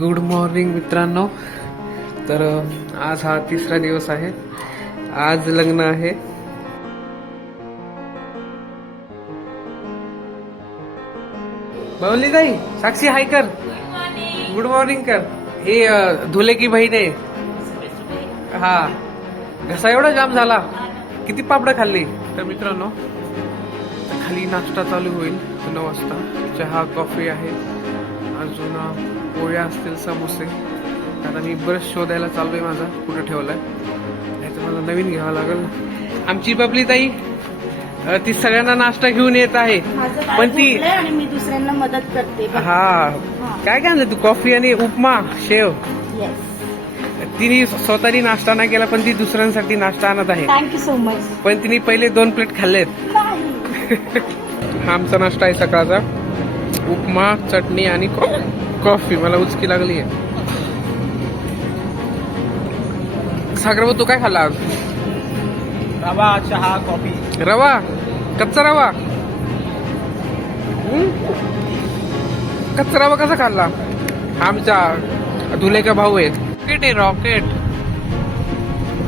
Good morning मित्रांनो. तर आज हा तिसरा दिवस आहे. आज लग्न आहे. बावली ताई, साक्षी हाय कर. गुड मॉर्निंग कर. हे धुले की बहीण आहे. हा, घसा एवढा जाम झाला. किती पापड खाल्ली. तर मित्रांनो, खाली नाश्ता चालू होईल 9 वाजता. चहा कॉफी आहे, अजून पोळ्या असतील, समोसे. आता मी बरंच शोधायला चाललोय माझा कुठं ठेवलाय. नाहीतर मला नवीन घ्यावं लागेल. आमची बबली ताई ती सगळ्यांना नाश्ता घेऊन येत आहे, पण ती आणि मी दुसऱ्यांना मदत करते. हा, काय काय आणलं तू? कॉफी आणि उपमा शेव. तिने स्वतःनी नाश्ता नाही केला, पण ती दुसऱ्यांसाठी नाश्ता आणत आहे. Thank you so much. पण तिने पहिले 2 प्लेट खाल्लेत. हा आमचा नाश्ता आहे सकाळचा. उपमा, चटणी आणि कॉफी. मला उचकी लागली आहे. सागरभाऊ, तू काय खाल्ला आज? रवा, चहा, कॉफी. रवा, कच्चा रवा. कच्चा रवा कसा खाल्ला? आमचा धुले का भाऊ आहे. रॉकेट आहे, रॉकेट.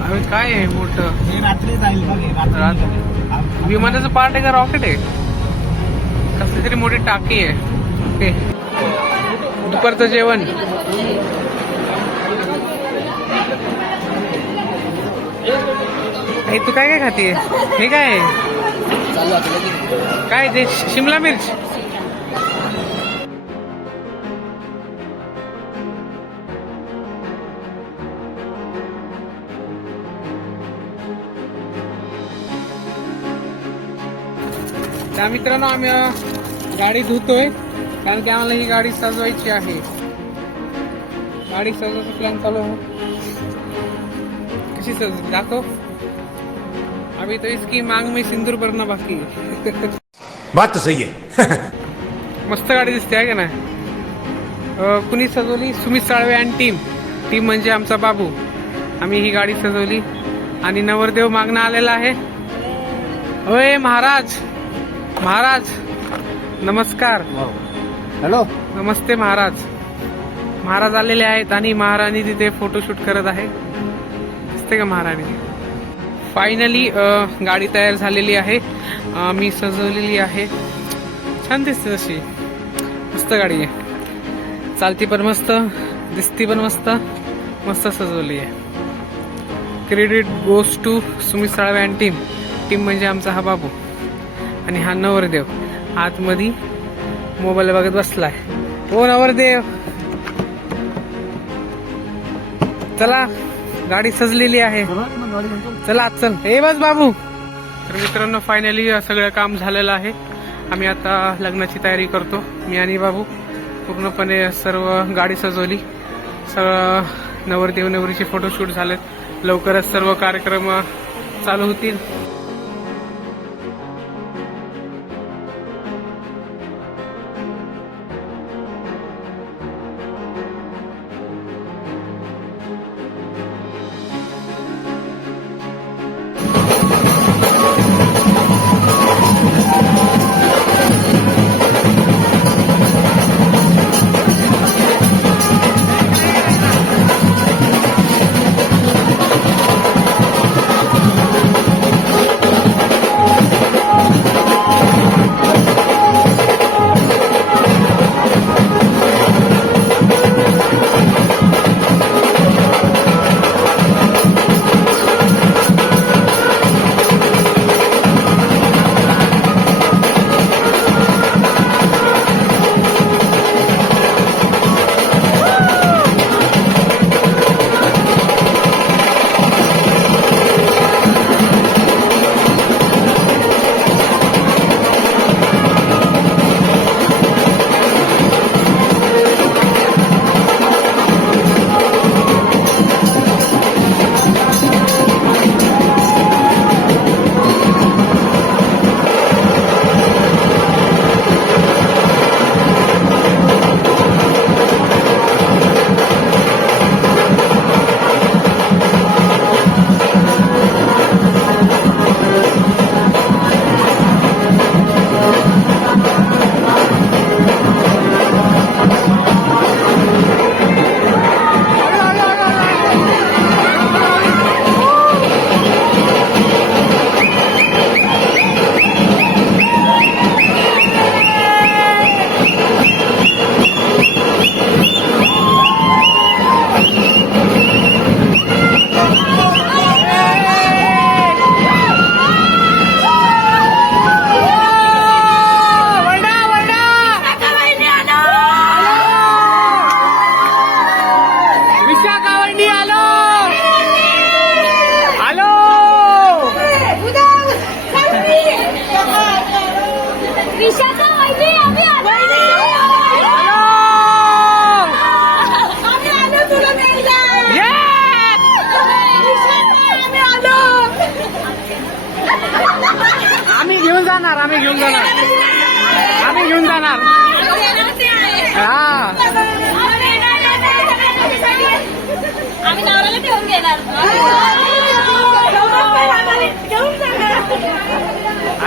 अरे काय आहे मोठं? हे रात्री जाईल बघ. विमानाचं पार्ट आहे का रॉकेट आहे? कसली तरी मोठी टाकी आहे. ओके, दुपारचं जेवण. हे तू काय काय खातीये? हे काय आहे? काय ते? शिमला मिर्च. त्या मित्रांनो, आम्ही गाडी धुतोय, कारण की आम्हाला ही गाडी सजवायची आहे. गाडी सजवायचा प्लॅन चालू आहे. कशी सज दाखव. अभी तो इसकी मांग में सिंदूर भरना बाकी है. बात तो सही है. मस्त गाडी दिसते आहे का नाही? कुणी सजवली? Sumit Salve and team. Team म्हणजे आमचा बाबू. आम्ही ही गाडी सजवली आणि नवरदेव मागणं आलेला आहे. होय महाराज. महाराज नमस्कार. हॅलो. नमस्ते महाराज. महाराज आलेले आहेत आणि महाराणी तिथे फोटोशूट करत आहे. दिसते का महाराणी? फायनली गाडी तयार झालेली आहे. मी सजवलेली आहे. छान दिसते तशी. मस्त गाडी आहे. चालती पण मस्त, दिसती पण मस्त. मस्त सजवली आहे. Credit goes to Sumit Salve and team. Team म्हणजे आमचा हा बाबू आणि हा नवरदेव आतमध्ये मोबाईल बघत बसलाय. हो नवरदेव, चला गाडी सजलेली आहे. चला चल. हे बस बाबू. तर मित्रांनो, फायनली सगळं काम झालेलं आहे. आम्ही आता लग्नाची तयारी करतो. मी आणि बाबू पूर्णपणे सर्व गाडी सजवली. सगळं नवरदेव नवरीचे फोटोशूट झालेत. लवकरच सर्व कार्यक्रम चालू होतील.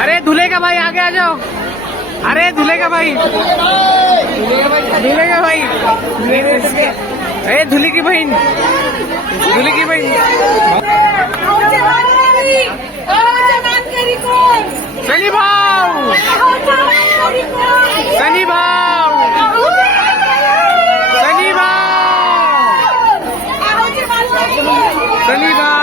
अरे दूल्हे का भाई आगे आ जाओ. अरे दूल्हे का भाई, दूल्हे का भाई, अरे दूल्हे की बहीण, दूल्हे की बहीण. सनी भाऊ, सनी भाऊ, सनी भाऊ, सनी भाऊ.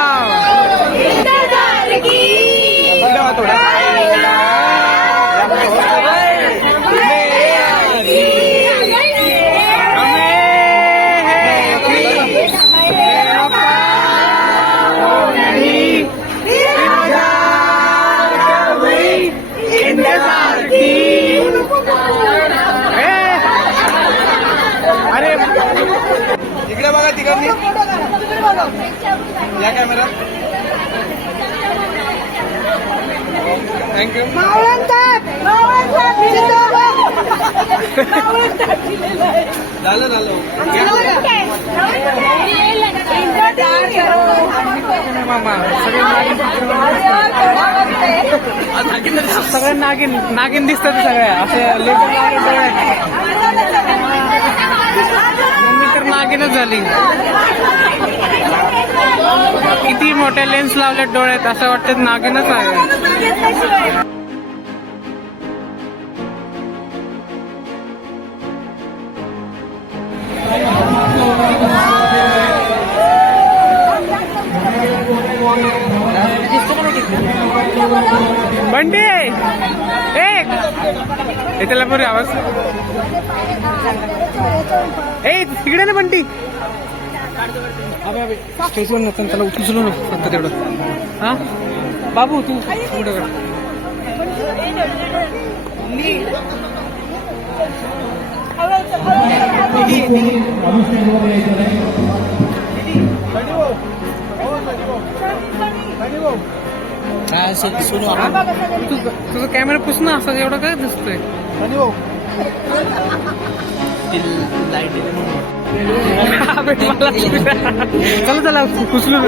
अरे इकडे बघा तिकडनी या कॅमेरा. थँक्यू. झालं झालं. मामा सगळ्या नागिन नागिन दिसतात सगळ्या असे मम्मी तर नागिनच झाली. किती मोठे लेन्स लावले डोळ्यात असं वाटतं नागिनच आहे. बंटी ए त्याला बरे आवाज ए तिकडे ना बंटी. स्टेशन नसतं त्याला उचलू नको फक्त तेवढं. हा बाबू तू पुढे कर. तुझा कॅमेरा पुस ना असं एवढं काय दिसतोय. चला चला पुसलो.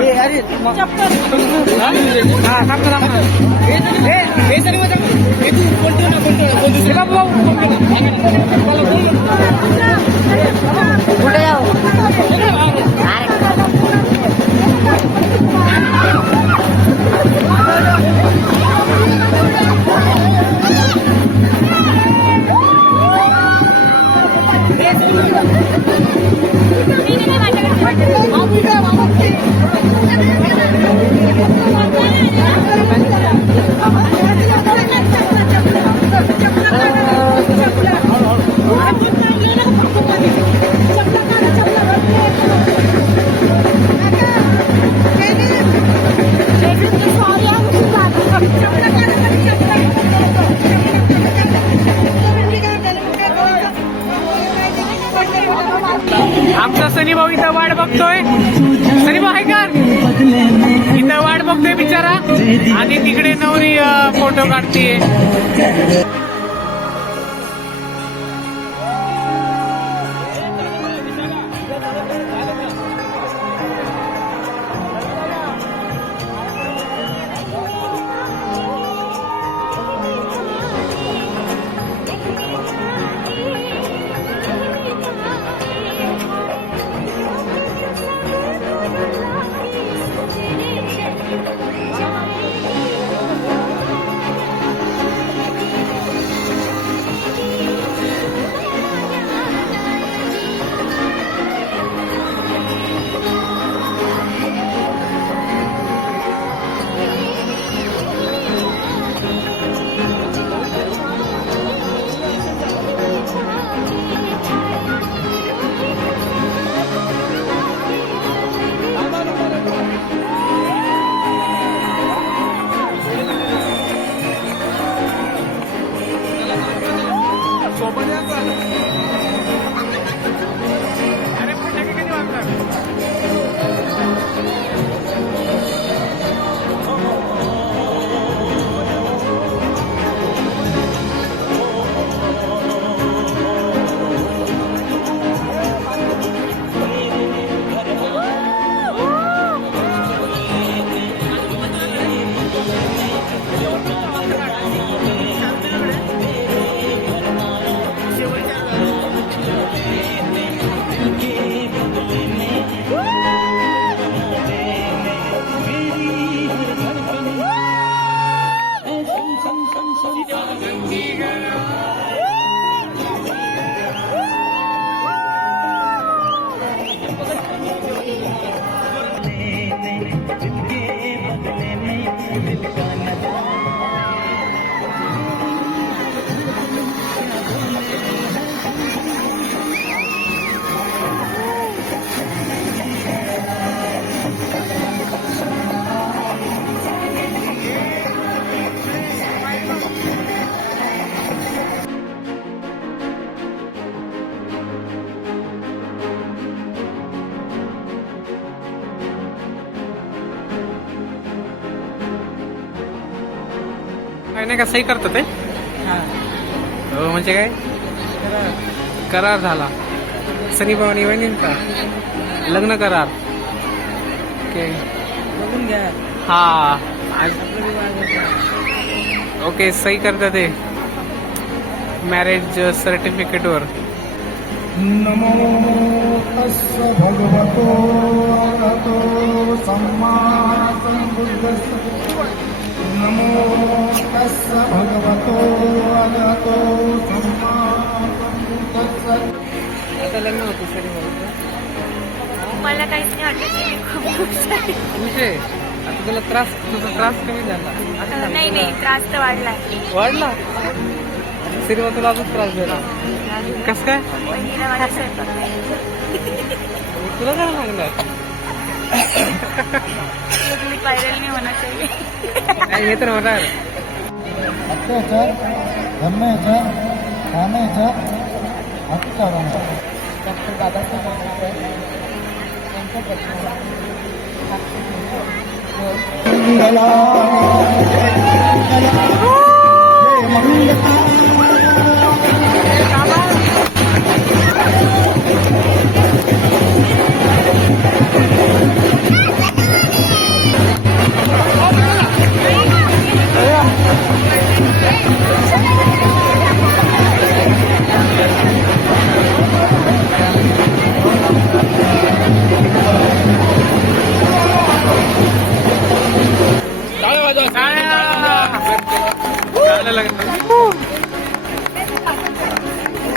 आमचा सनी भाऊ इथं वाट बघतोय. सनी भाऊ आहे का इथं वाट बघतोय बिचारा. आणि तिकडे नवरी फोटो काढतीये. काय नाही का सही करतात ते हो म्हणजे काय करार झाला सनी भवानी वहिनींचा लग्न करार ओके बघून घ्या हा ओके सही करतात ते मॅरेज सर्टिफिकेट वर नमो तस्स भगवतो अरहतो सम्मा सम्बुद्धस्स नमो तस्स भगवतो अरहतो सम्मा सम्बुद्धस्स आता लग्न होतं सनी भवानीचं मला काहीच नाही वाटत विषय आता तुझा त्रास कमी झाला नाही नाही त्रास तर वाढलाय वाढला सिनेमा तुला अजून त्रास झाला कस काय पहिला माझा स्वयंपाक नाही. तुला काय लागणार तुम्ही पायरल नाही होणार चाहिए नाही हे तर होणार अत्याचार धर्माचार खाण्याचार अत्याचार डॉक्टर बाबासाहेब आंबेडकर यांच्या पत्नीला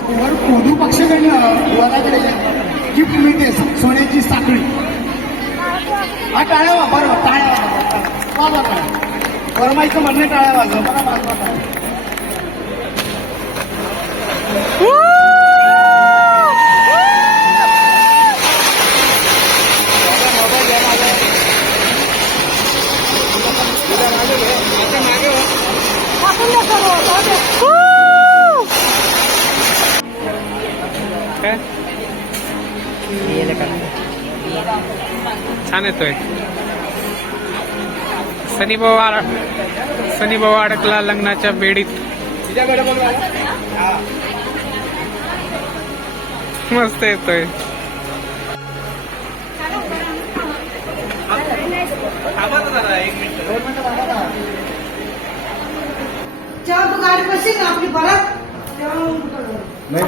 वर कोदू पक्षाकडनं वराकडे गिफ्ट मिळते सोन्याची साखळी हा टाळ्या वापर टाळ्या वाजवा वरमाईचं म्हणणे टाळ्या वाजवा बरं वाजवा काय छान येतोय सनी भाऊ अडकला लग्नाच्या बेडीत मस्त येतोय जेव्हा तू गाडी बसेल ना आपली परत नाही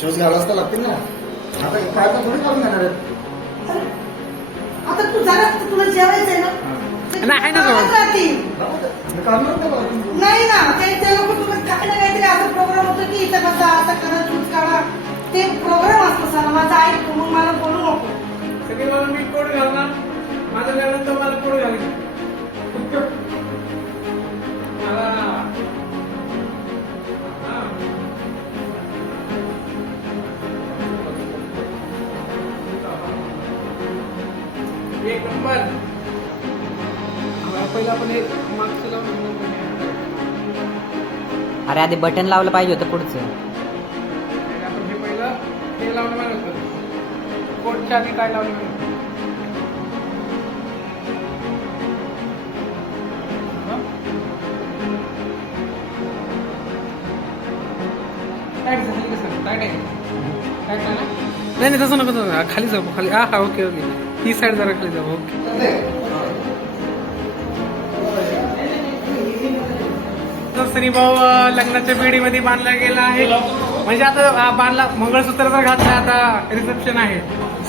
शोज घालाच तर लागतील ना आता काय तर थोडी काढून घेणार आता तू जरा तुला जेवायचंय ना नाही, आहे ना जवळ. राहतील. नाही नाही ना ते लोक तुला काय ना काहीतरी असं प्रोग्राम होतो की इथं बसा असं करा चूज काढा ते प्रोग्राम असतो सर माझा ऐक मग मला बोलू नको सगळे मला मी कोड घालणार माझं घालून तर मला कोड घालेल एक नंबर पहिला पण एक मागचं लावून अरे आधी बटन लावलं पाहिजे होतं पुढचं आपण हे पहिलं हे लावलं नाही होतं कोडच्या आधी काय लावलं नाही नाही तसं नको तसं खाली जाऊ खाली हा ओके ओके ही साईड जरा खाली जाऊ ओके सनी भाऊ लग्नाच्या बेडीमध्ये बांधला गेला आहे म्हणजे आता बांधला मंगळसूत्र तर घातलं आता रिसेप्शन आहे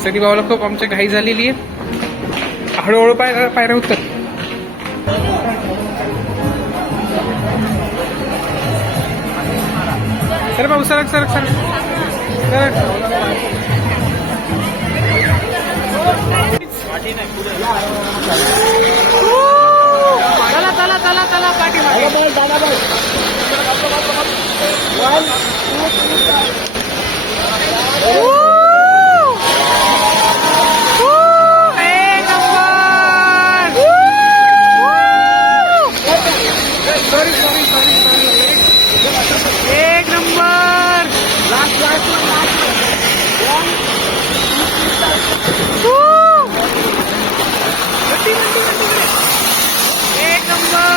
सनी भाऊला खूप आमच्या घाई झालेली आहे हळूहळू पायऱ्या उतर सर भाऊ सरक सरक सरक सरक एक नंबर. एक नंबर.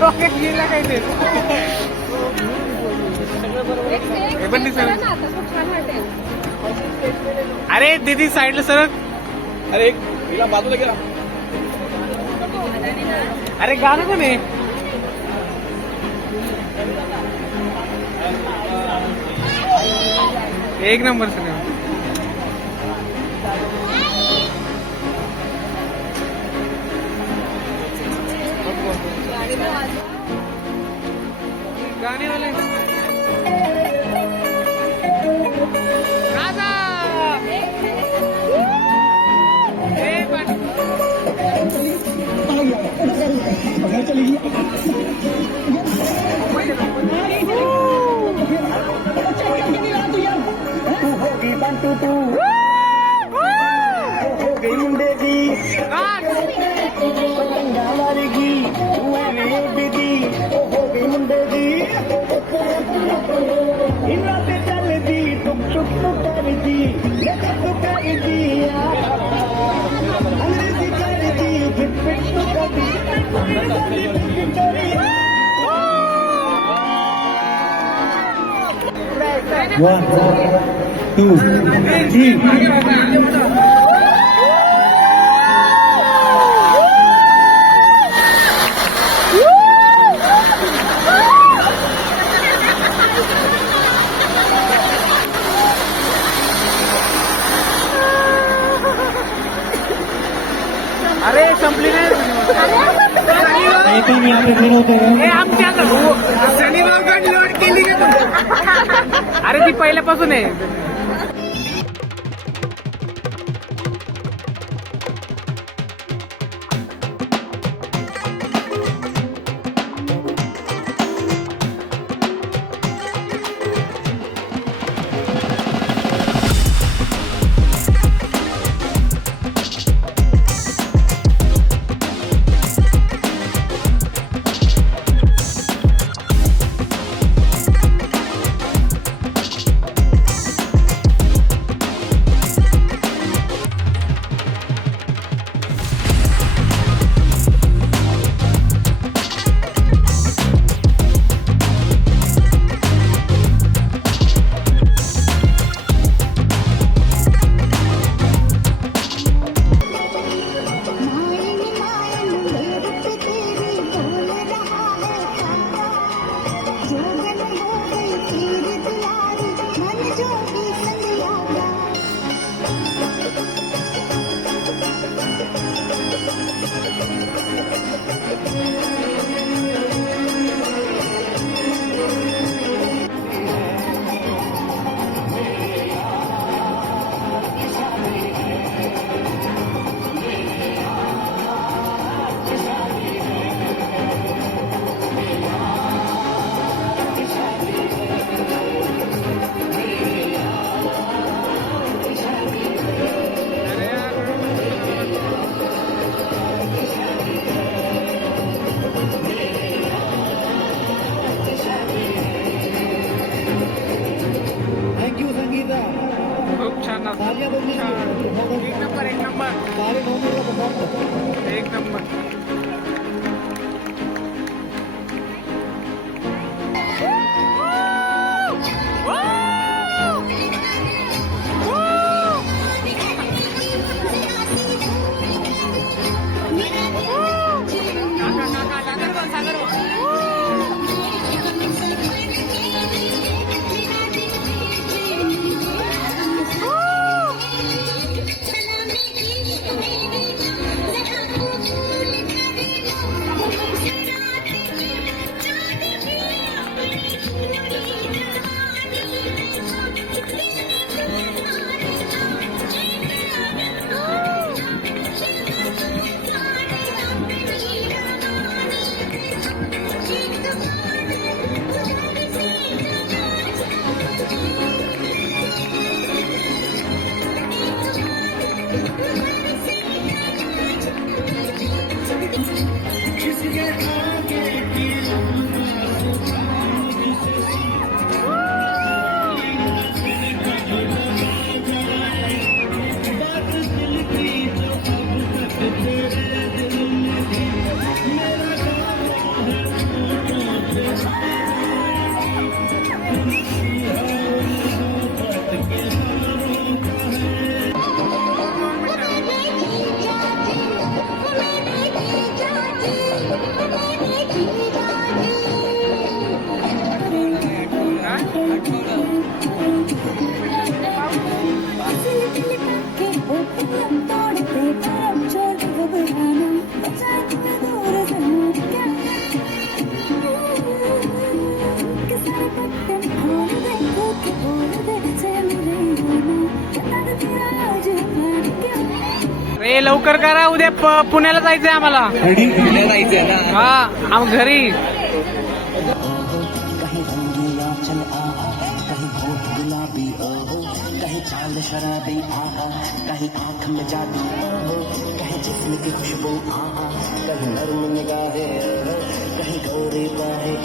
डोक्यात गेला काय ते. हे पण नाही सर. अरे दीदी साईडला सरक. अरे हिला बाजूला गेला. अरे गाणं कोण आहे. एक नंबर सिनेमा. गाणे वाले राजा. ए पाटी. One, two, three. अरे संपली नाही. हे आमच्या शनिवार लोड केली का तू. अरे ती पहिल्यापासून आहे. खूप छान छान. एक नंबर एक नंबर एक नंबर. रे लवकर करा, उद्या पुण्याला जायचंय आम्हाला. हा आम घरी. चाल शराबी कहीं आंख में जादू कहीं जिस्म की खुशबू कहीं नर्म निगाहें कहीं गोरी बाहें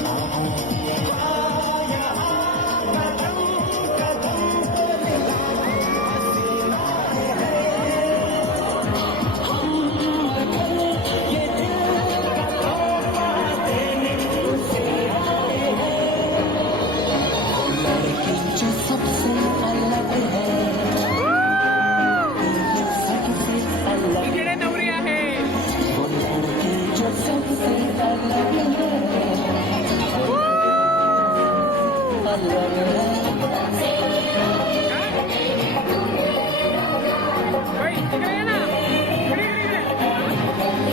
इकडे नवरी आहे. होय, इकडे ये ना. इकडे, इकडे, इकडे.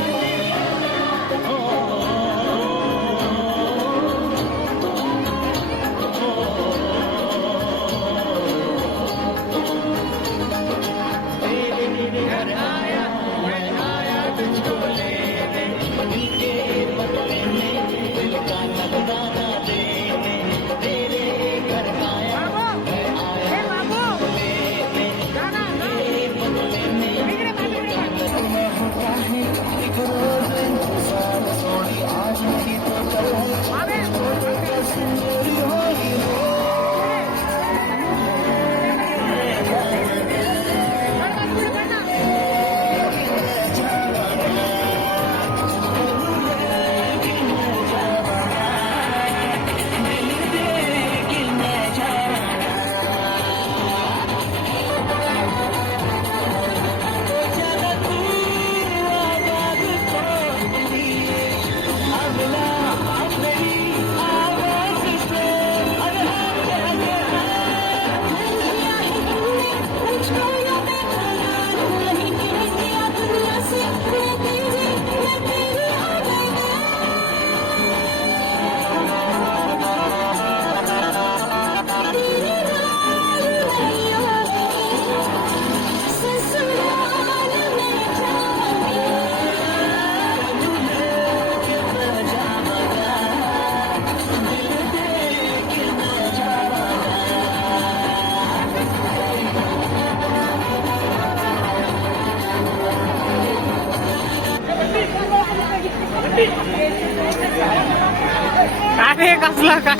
काय कसला काय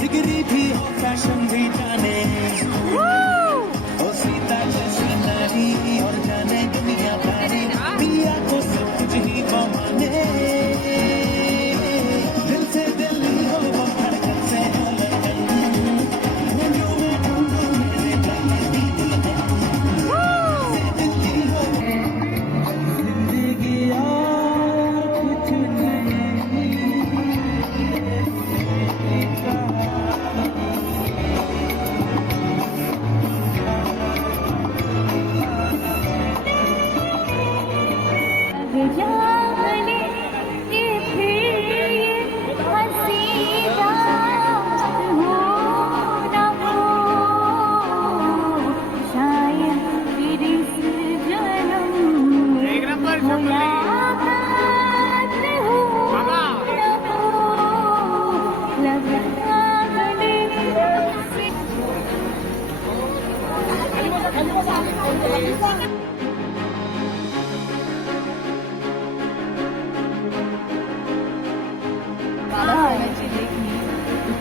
जिगरी भी हो फैशन भी जाने ओ सीता जैसी नारी और जाने दुनिया भरी पिया को सब कुछ ही माने दिल से दिल हो वो धड़कन से हो लगन जो मैं ढूंढूं मेरे जाने दी जिंदगी और कुछ नहीं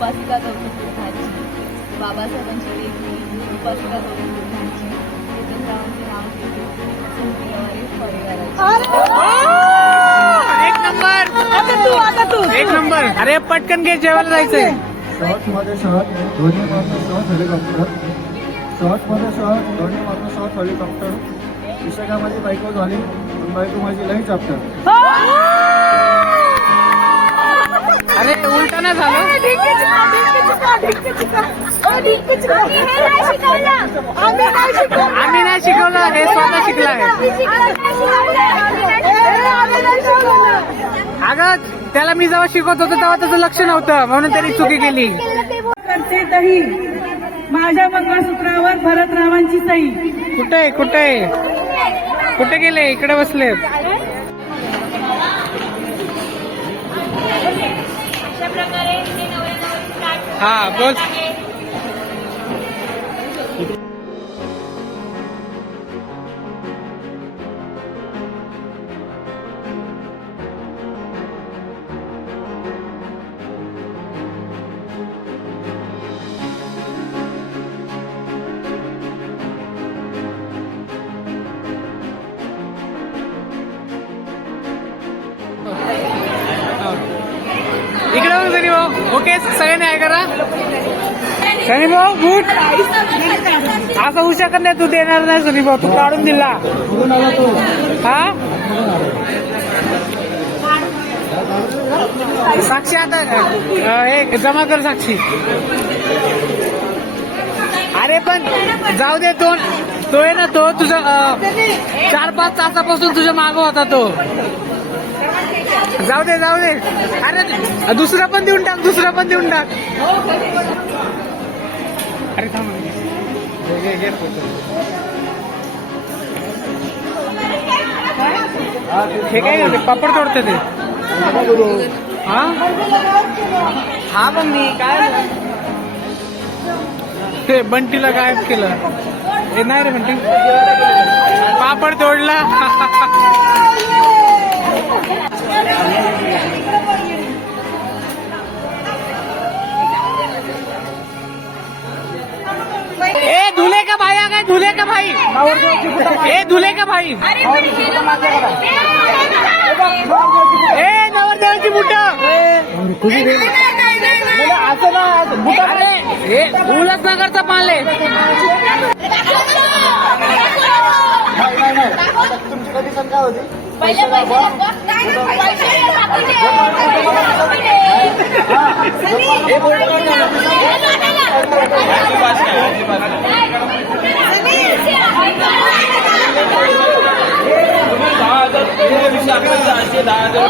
उपासिका गौतम बुद्धांची, बाबासाहेबांची लेखणी उपासिका गौतम बुद्धांची, केतनरावांचे नाव घेते संपीवारी परिवाराची. एक नंबर. एक नंबर. अरे पटकन घे, जेवायला जायचंय. शॉर्ट्समध्ये शॉर्ट, दोन्ही मार्ग शॉर्ट हेलिकॉप्टर. शॉर्ट्समध्ये शॉर्ट, दोन्ही मार्ग शॉर्ट हेलिकॉप्टर. विशाखामध्ये बायको झाली, पण बायको माझी लई चाप्टर. अरे उलटा ना झालं. आम्ही नाही शिकवलं, हे स्वतः शिकला आहे. अगं त्याला मी जेव्हा शिकवत होतो तेव्हा त्याचं लक्ष नव्हतं, म्हणून त्यांनी चुकी केली. करते दही माझ्या मंगळसूत्रावर भरतरावांची सही. कुठे कुठे कुठे गेले? इकडे बसलेत. अशा प्रकारे ते नवऱ्या नवरी स्टार्ट हा बोल. इकडे बघ सनी भाऊ. ओके सगळ्यांनी आहे करा. सनी भाऊ गुड. असं होऊ शकत नाही, तू देणार नाही सनी भाऊ, तू काढून दिला. हा साक्षी आता हे जमा कर साक्षी. अरे पण जाऊ दे, तो आहे ना, तो तुझा 4-5 तासापासून तुझ्या मागं होता तो. जाऊ दे जाऊ दे. अरे दुसरा पण देऊन टाक, दुसरा पण देऊन टाक. अरे थांब. हे काय करते? पापड तोडते ते. हा हा पण मी काय ते बंटीला गायब केलं. हे नाही रे बंटी, पापड तोडला. ए दूल्हे का भाई आ गए, दूल्हे का भाई. ए दूल्हे का भाई. ए नवरदेवाची बुट. असं ना बुट. अरे हे उल्हासनगरचा माल आहे. तुमची कंडिशन काय होती?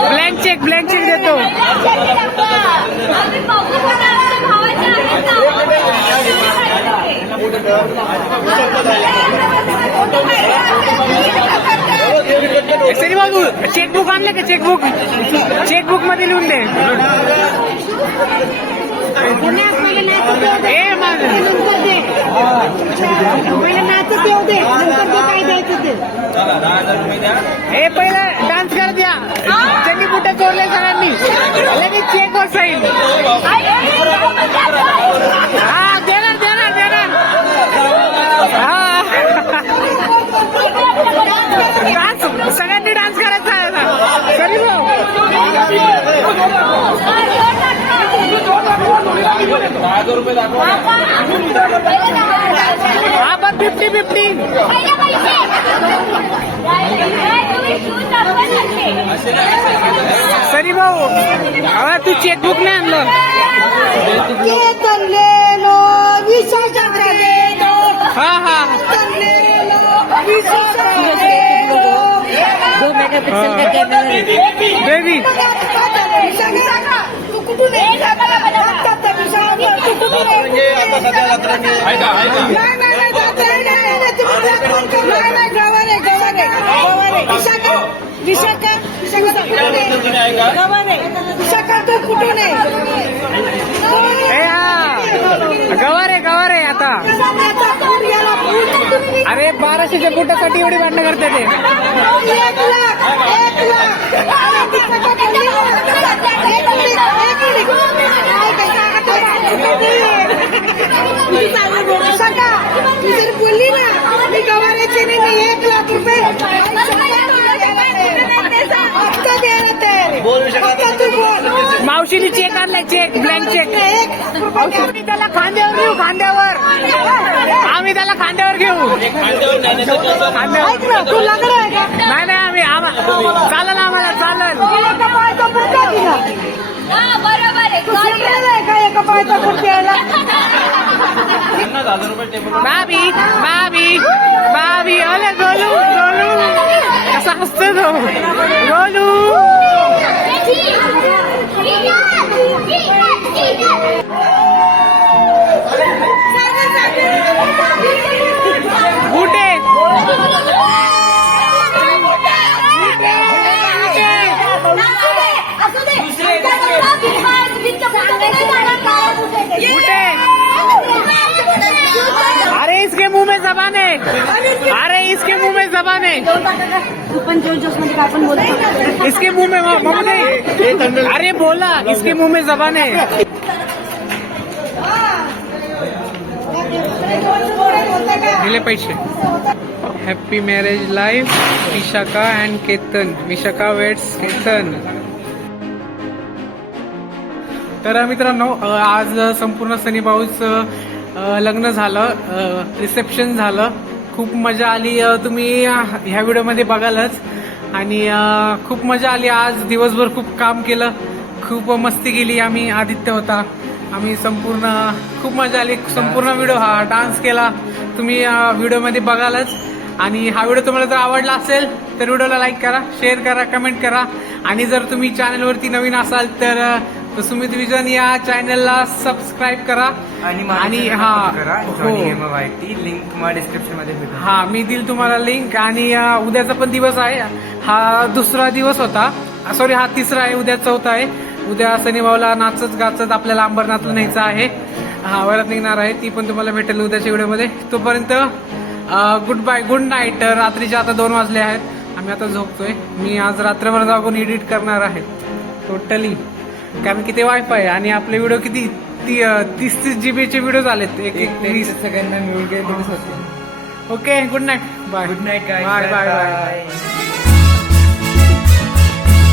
ब्लँक चेक देतो. सनी बाबू चेकबुक आणले का? चेकबुक मध्ये लिहून दे. ए माझं हे पहिला डान्स कर द्या. त्यांनी कुठे चोरले सगळ्यांनी, लगेच चेक वर साईन. हा देणार. हा डान्स सगळ्यांनी डान्स करायचा आहे ना. सरी भाऊ हा पण 50-50. सरी भाऊ हा तू चेकबुक नाही आणलं. हा हा बेबी गवार आहे आता. अरे 1200च्या बुटासाठी एवढी भांडणं करते ते. सका तू जर बोलली ना मी गवाराचे नाही मी 1 लाख रुपये हप्ता द्यायला तयार आहे. फक्त तू बोल मावशीने चेक आणलाय, चेक ब्लँक चेक. आम्ही त्याला खांद्यावर घेऊ, खांद्यावर आम्ही त्याला खांद्यावर घेऊ. ऐक ना तू लग्न आहे का नाही नाही चालेल, आम्हाला चालेल. एका पायाचा पुढचा दिला हा बरोबर आहे तू शिकलेला आहे का एका पायाचा पुढच्याला बाबी बाबी बाबी, अरे गोलू गोलू कसा हसतो तो गोलू. कुठे अरे इसके मुंह में जबान है, अरे इसके मुंह में जबान है, तू पण जोश मध्ये काय पण बोलत इसके मुंह में मम्मी, अरे बोला इसके मुंह में जबान है. दिले पैसे. Happy marriage life Vishakha and Ketan. Vishakha waits Ketan. तर मित्रांनो आज संपूर्ण सनी भाऊचं लग्न झालं, रिसेप्शन झालं. खूप मजा आली. तुम्ही ह्या व्हिडिओमध्ये बघालच. आणि खूप मजा आली. आज दिवसभर खूप काम केलं, खूप मस्ती केली आम्ही. आदित्य होता, आम्ही संपूर्ण खूप मजा आली. संपूर्ण व्हिडिओ हा डान्स केला. तुम्ही व्हिडिओमध्ये बघालच. आणि हा व्हिडिओ तुम्हाला जर आवडला असेल तर व्हिडिओला लाईक करा, शेअर करा, कमेंट करा. आणि जर तुम्ही चॅनलवरती नवीन असाल तर सुमित विजन या चॅनलला सबस्क्राईब करा. आणि हा हो लिंक तुम्हाला डिस्क्रिप्शन मध्ये भेटेल. हा मी देईल तुम्हाला लिंक. आणि उद्याचा पण दिवस आहे. हा दुसरा दिवस होता, सॉरी हा तिसरा आहे, उद्या चौथा आहे. उद्या सनी भाऊला नाचत गाचत आपल्याला अंबरनाथला न्यायचं आहे. हा वरात निघणार आहे, ती पण तुम्हाला भेटेल उद्याच्या व्हिडिओमध्ये. तोपर्यंत गुड बाय, गुड नाईट. रात्रीचे आता 2 वाजले आहेत, आम्ही आता झोपतोय. मी आज रात्रभर जागून एडिट करणार आहे टोटली, कारण की ते वायफाय आहे. आणि आपले व्हिडिओ किती 30 GB चे व्हिडिओ झालेत, एक सगळ्यांना मिळून काही okay good night. Bye good night bye bye bye.